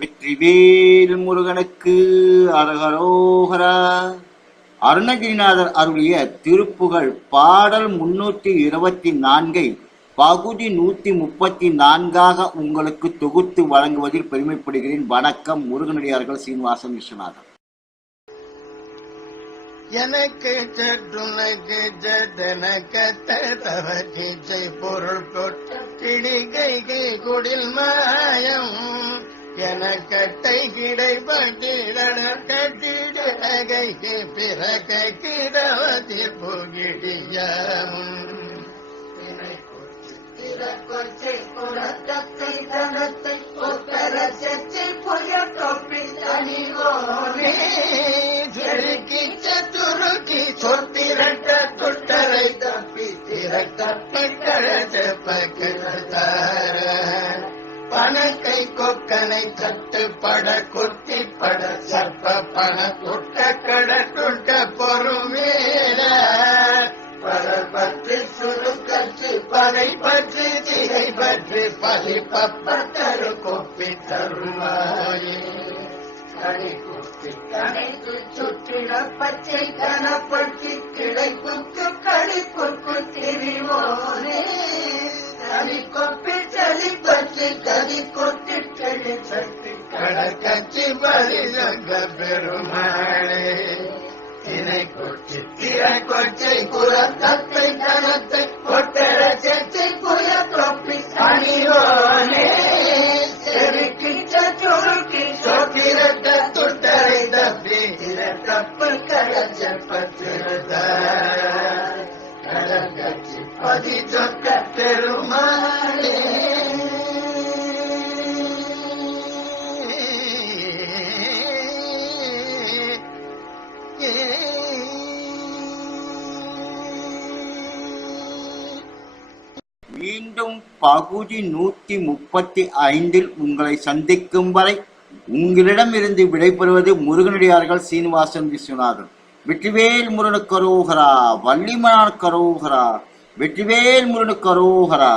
வெற்றிவேல் முருகனுக்கு அரகரோகரா. அருணகிரிநாதர் அருளிய திருப்புகழ் பாடல் 324 பகுதி 134 உங்களுக்கு தொகுத்து வழங்குவதில் பெருமைப்படுகிறேன். வணக்கம். முருகனடியார்கள் சீனிவாசன் விஸ்வநாதன். எனக்கு சற்றுனக்கு சட்டனக்கத்தவர்கீச்சை பொருள் கொட்ட கிடிகைகை குடில் மாயம் எனக்கட்டை கிடைப்பட்டிடர் கட்டிடகைக்கு பிறகை கிடவதில் புகிடியம் கொச்சை புறத்தை தனத்தை ஒத்தர செச்சை பொய்ய தொப்பி தனிவோனே துருக்கி சொத்திரட்ட துட்டரை தப்பி திரட்டப்பி கழப்பதார பணக்கை கொக்கனை கட்டுப்பட குத்திப்பட சர்ப்ப பண துட்ட கட துட்ட பொறுமேல படல் பற்றி சுருக்கச்சு படை பற்றி திகை பற்றி பலி பப்பத்தரு கொப்பி தருவாயே கணி குத்தி கணைத்து சுற்றிட பச்சை கனப்பட்டி கிடைப்புக்கு கழிப்புக்கு திரிவோனே கனி கொப்பி சளி பற்றி கதி கொட்டி கழி சட்டி கடற்கட்சி பலி சங்க பெருமாளே தினை கொச்சி திரை கொச்சை குரத்தை கனத்தை கொட்டர செச்சை புய தொப்பி அணியோனே செருக்கி சுருக்கி சொத்திரட்ட துட்டரை தப்பி திரட்டப்பு கடற்பத்திருத கடற்கட்சி பதி சொக்க பெருமாளே. மீண்டும் பகுதி 135 உங்களை சந்திக்கும் வரை உங்களிடமிருந்து விடைபெறுவது முருகனடியார்கள் சீனிவாசன் விஸ்வநாதன். வெற்றிவேல் முருகனுக்கு அரோகரா. வள்ளிமனார் கரோகரா. வெற்றிவேல் முருகனுக்கு அரோகரா.